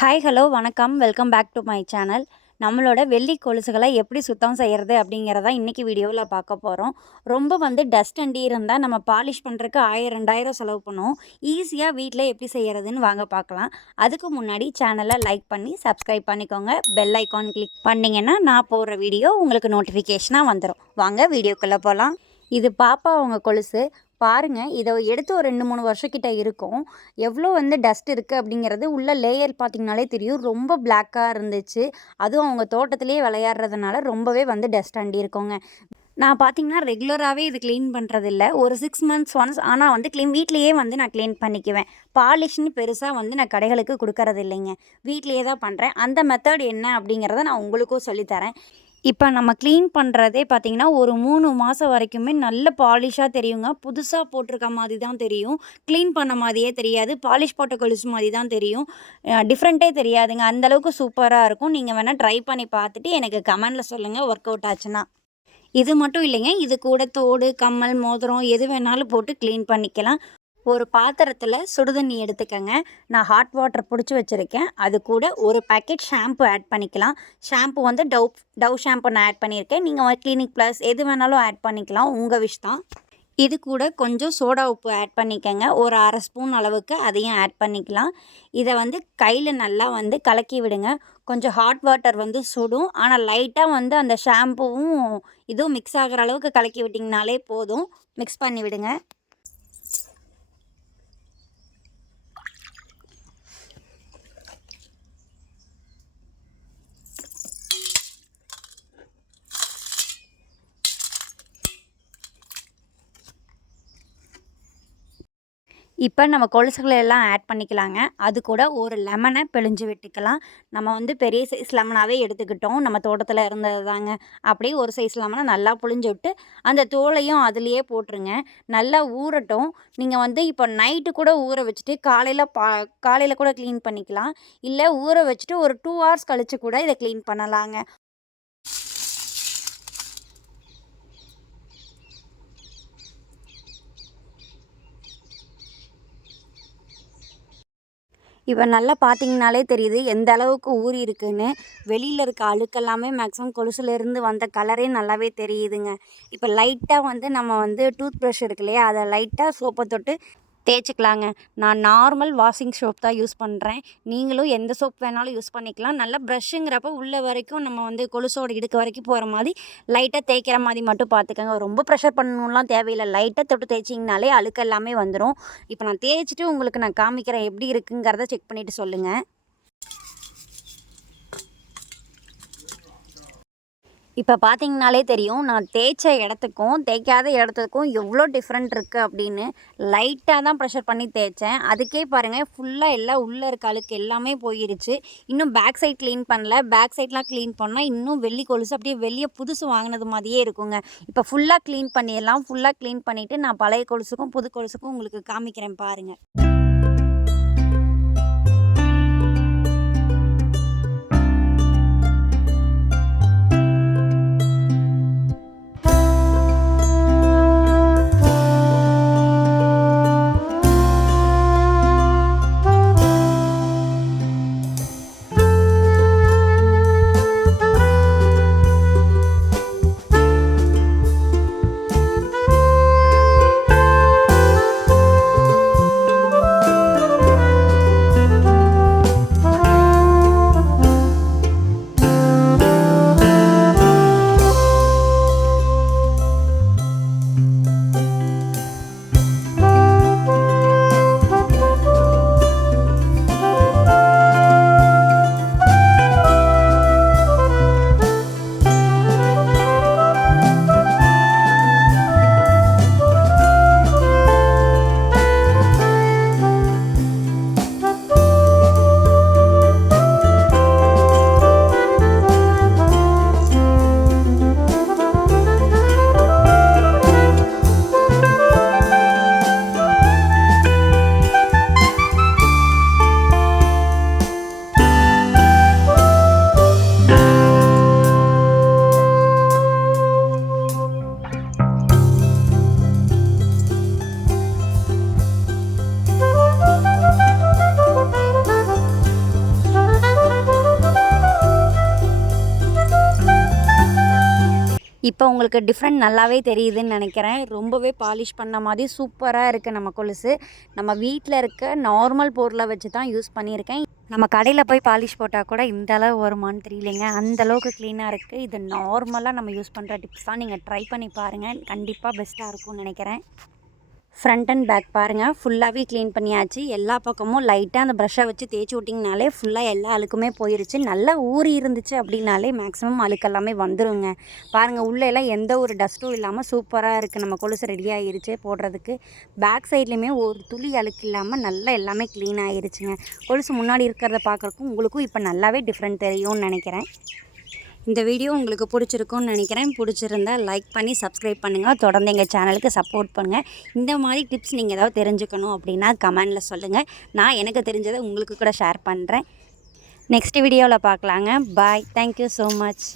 Hi hello வணக்கம் welcome back to my channel. நம்மளோட வெள்ளி கொலுசுகளை எப்படி சுத்தம் செய்கிறது அப்படிங்கிறத இன்றைக்கி வீடியோவில் பார்க்க போகிறோம். ரொம்ப டஸ்ட் அண்டி இருந்தால் நம்ம பாலிஷ் பண்ணுறதுக்கு 1000-2000 செலவு பண்ணுவோம். ஈஸியாக வீட்டில் எப்படி செய்கிறதுன்னு வாங்க பார்க்கலாம். அதுக்கு முன்னாடி சேனலை லைக் பண்ணி சப்ஸ்கிரைப் பண்ணிக்கோங்க. பெல் ஐக்கான் கிளிக் பண்ணிங்கன்னா நான் போடுற வீடியோ உங்களுக்கு நோட்டிஃபிகேஷனாக வந்துடும். வாங்க வீடியோக்குள்ளே போகலாம். இது பாப்பா அவங்க கொலுசு பாருங்கள். இதை எடுத்து ஒரு 2-3 வருஷக்கிட்ட இருக்கும். எவ்வளோ டஸ்ட் இருக்குது அப்படிங்கிறது உள்ள லேயர் பார்த்திங்கனாலே தெரியும். ரொம்ப பிளாக்காக இருந்துச்சு. அதுவும் அவங்க தோட்டத்திலேயே விளையாடுறதுனால ரொம்பவே டஸ்ட் அண்டி இருக்குங்க. நான் பார்த்திங்கன்னா ரெகுலராகவே இது க்ளீன் பண்ணுறதில்ல. ஒரு 6 மந்த்ஸ் ஒன்ஸ் ஆனால் வீட்லேயே நான் க்ளீன் பண்ணிக்குவேன். பாலிஷ்னு பெருசாக நான் கடைகளுக்கு கொடுக்கறது இல்லைங்க. வீட்லேயே தான் பண்ணுறேன். அந்த மெத்தட் என்ன அப்படிங்கிறத நான் உங்களுக்கும் சொல்லித்தரேன். இப்போ நம்ம க்ளீன் பண்ணுறதே பார்த்திங்கன்னா ஒரு 3 மாதம் வரைக்குமே நல்ல பாலிஷாக தெரியுங்க. புதுசாக போட்டிருக்க மாதிரி தான் தெரியும். க்ளீன் பண்ண மாதிரியே தெரியாது. பாலிஷ் போட்ட கொலுசு மாதிரி தான் தெரியும். டிஃப்ரெண்ட்டே தெரியாதுங்க. அந்தளவுக்கு சூப்பராக இருக்கும். நீங்கள் வேணால் ட்ரை பண்ணி பார்த்துட்டு எனக்கு கமெண்டில் சொல்லுங்கள் ஒர்க் அவுட் ஆச்சுன்னா. இது மட்டும் இல்லைங்க. இது கூட தோடு, கம்மல், மோதிரம் எது வேணாலும் போட்டு க்ளீன் பண்ணிக்கலாம். ஒரு பாத்திரத்தில் சுடுதண்ணி எடுத்துக்கங்க. நான் ஹாட் வாட்டர் பிடிச்சி வச்சுருக்கேன். அது கூட ஒரு பேக்கெட் ஷாம்பு ஆட் பண்ணிக்கலாம். ஷாம்பு டவ் ஷாம்பு நான் ஆட் பண்ணியிருக்கேன். நீங்கள் கிளினிக் ப்ளஸ் எது வேணாலும் ஆட் பண்ணிக்கலாம். உங்கள் விஷ் தான். இது கூட கொஞ்சம் சோடா உப்பு ஆட் பண்ணிக்கங்க. ஒரு 1/2 ஸ்பூன் அளவுக்கு அதையும் ஆட் பண்ணிக்கலாம். இதை கையில் நல்லா கலக்கி விடுங்க. கொஞ்சம் ஹாட் வாட்டர் சுடும். ஆனால் லைட்டாக அந்த ஷாம்புவும் இதுவும் மிக்ஸ் ஆகிற அளவுக்கு கலக்கி விட்டிங்கனாலே போதும். மிக்ஸ் பண்ணி விடுங்க. இப்போ நம்ம கொலுசுகளை எல்லாம் ஆட் பண்ணிக்கலாங்க. அது கூட ஒரு லெமனை பிழிஞ்சு விட்டுக்கலாம். நம்ம பெரிய சைஸ் லெமனாகவே எடுத்துக்கிட்டோம். நம்ம தோட்டத்தில் இருந்தது தாங்க. அப்படியே ஒரு சைஸ் லெமனை நல்லா புழிஞ்சு விட்டு அந்த தோலையும் அதுலேயே போட்டுருங்க. நல்லா ஊறட்டும். நீங்கள் இப்போ நைட்டு கூட ஊற வச்சுட்டு காலையில் கூட க்ளீன் பண்ணிக்கலாம். இல்லை ஊற வச்சுட்டு ஒரு 2 ஹவர்ஸ் கழித்து கூட இதை க்ளீன் பண்ணலாங்க. இப்போ நல்லா பார்த்தீங்கனாலே தெரியுது எந்த அளவுக்கு ஊறி இருக்குன்னு. வெளியில் இருக்க அழுக்கெல்லாமே மேக்ஸிமம் கொலுசுலேருந்து வந்த கலரே நல்லாவே தெரியுதுங்க. இப்போ லைட்டாக நம்ம டூத் ப்ரஷ் இருக்கு இல்லையா, அதை லைட்டாக சோப்பை தொட்டு தேய்ச்சிக்கலாங்க. நான் நார்மல் வாஷிங் சோப் தான் யூஸ் பண்ணுறேன். நீங்களும் எந்த சோப் வேணாலும் யூஸ் பண்ணிக்கலாம். நல்லா ப்ரஷ்ஷுங்கிறப்ப உள்ள வரைக்கும் நம்ம கொலுசோட இடுக்கு வரைக்கும் போகிற மாதிரி லைட்டாக தேய்க்கிற மாதிரி மட்டும் பார்த்துக்கங்க. ரொம்ப ப்ரெஷர் பண்ணணும்லாம் தேவையில்லை. லைட்டாக தொட்டு தேய்ச்சிங்கனாலே அழுக்கு எல்லாமே வந்துடும். இப்போ நான் தேய்ச்சிட்டு உங்களுக்கு நான் காமிக்கிறேன் எப்படி இருக்குங்கிறத செக் பண்ணிவிட்டு சொல்லுங்கள். இப்போ பார்த்தீங்கனாலே தெரியும் நான் தேய்ச்ச இடத்துக்கும் தேய்க்காத இடத்துக்கும் எவ்வளோ டிஃப்ரெண்ட் இருக்குது அப்படின்னு. லைட்டாக தான் ப்ரெஷர் பண்ணி தேய்ச்சேன். அதுக்கே பாருங்கள் ஃபுல்லாக எல்லாம் உள்ளே இருக்க அழுக்கு எல்லாமே போயிருச்சு. இன்னும் பேக் சைட் க்ளீன் பண்ணல. பேக் சைட்லாம் க்ளீன் பண்ணால் இன்னும் வெள்ளி கொலுசு அப்படியே வெளியே புதுசு வாங்கினது மாதிரியே இருக்குங்க. இப்போ ஃபுல்லாக க்ளீன் பண்ணிடலாம். ஃபுல்லாக க்ளீன் பண்ணிவிட்டு நான் பழைய கொலுசுக்கும் புது கொலுசுக்கும் உங்களுக்கு காமிக்கிறேன் பாருங்கள். இப்போ உங்களுக்கு டிஃப்ரெண்ட் நல்லாவே தெரியுதுன்னு நினைக்கிறேன். ரொம்பவே பாலிஷ் பண்ண மாதிரி சூப்பராக இருக்குது நம்ம கொலுசு. நம்ம வீட்டில் இருக்க நார்மல் பொருளை வச்சு தான் யூஸ் பண்ணியிருக்கேன். நம்ம கடையில் போய் பாலிஷ் போட்டால் கூட இந்த அளவு வருமானு தெரியலைங்க. அந்தளவுக்கு க்ளீனாக இருக்குது. இது நார்மலாக நம்ம யூஸ் பண்ணுற டிப்ஸ் தான். நீங்கள் ட்ரை பண்ணி பாருங்கள். கண்டிப்பாக பெஸ்ட்டாக இருக்கும்னு நினைக்கிறேன். ஃப்ரண்ட் அண்ட் பேக் பாருங்கள், ஃபுல்லாகவே க்ளீன் பண்ணியாச்சு. எல்லா பக்கமும் லைட்டாக அந்த ப்ரஷ்ஷை வச்சு தேய்ச்சி விட்டிங்கனாலே ஃபுல்லாக எல்லா அழுக்குமே போயிருச்சு. நல்லா ஊறி இருந்துச்சு அப்படின்னாலே மேக்ஸிமம் அழுக்கெல்லாமே வந்துடுங்க. பாருங்கள், உள்ளெல்லாம் எந்த ஒரு டஸ்ட்டும் இல்லாமல் சூப்பராக இருக்குது. நம்ம கொலுசு ரெடி ஆகிருச்சு போடுறதுக்கு. பேக் சைட்லேயுமே ஒரு துளி அழுக்கு இல்லாமல் நல்லா எல்லாமே க்ளீன் ஆகிருச்சுங்க. கொலுசு முன்னாடி இருக்கிறத பார்க்குறக்கும் உங்களுக்கும் இப்போ நல்லாவே டிஃப்ரெண்ட் தெரியும்னு நினைக்கிறேன். இந்த வீடியோ உங்களுக்கு பிடிச்சிருக்கும்னு நினைக்கிறேன். பிடிச்சிருந்தா லைக் பண்ணி சப்ஸ்கிரைப் பண்ணுங்கள். தொடர்ந்து எங்கள் சேனலுக்கு சப்போர்ட் பண்ணுங்கள். இந்த மாதிரி டிப்ஸ் நீங்கள் ஏதாவது தெரிஞ்சுக்கணும் அப்படின்னா கமெண்டில் சொல்லுங்கள். நான் எனக்கு தெரிஞ்சதை உங்களுக்கு கூட ஷேர் பண்ணுறேன். நெக்ஸ்ட் வீடியோவில் பார்க்கலாங்க. பாய். Thank you so much.